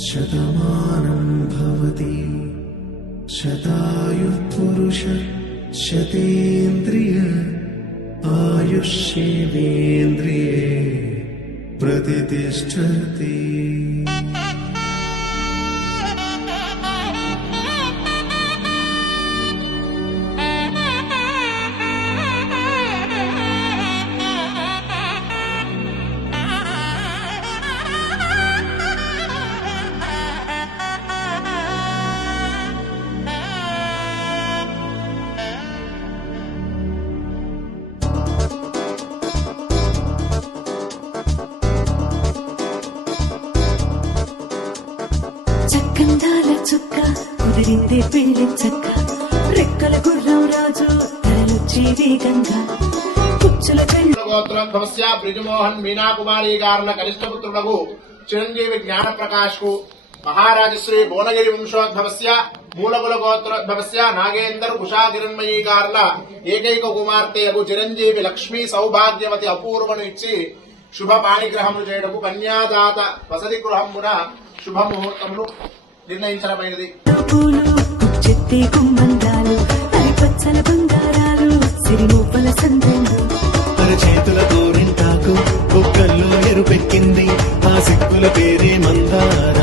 శతమానం భవతి శతాయుః పురుష శతేంద్రియ ఆయుష్యేంద్రియే ప్రతిష్టతి. చక్కందాల చుక్క కుదిరిందే పెళ్లి చక్క రెక్కల గుర్రం రాజు తరలొచ్చి వేగంగా కుచ్చుల గోత్రోద్భవస్య బ్రిజమోహన్ మీనా కుమారి గారుల కనిష్ట పుత్రులకు చిరంజీవి జ్ఞాన ప్రకాష్ కు మహారాజశ్రీ భువనగిరి వంశోద్భవస్య మూలకుల గోత్రోద్భవస్య నాగేందర్ ఉషాకిరణ్మయీ గారుల ఏకైక కుమార్తెకు చిరంజీవి లక్ష్మీ సౌభాగ్యవతి అపూర్వను ఇచ్చి శుభ పాణిగ్రహములు చేయడము కన్యాదాత వసతి గృహమున శుభముహూర్తములు నిర్ణయించడమైనది. చెత్తే గుమ్మందాలు పచ్చల బంగారాలు సిరిమూపల సందెలు చేతుల గోరింటాకు బొక్కల్లో ఎరుపెక్కింది ఆ సిక్కుల పేరే మందార.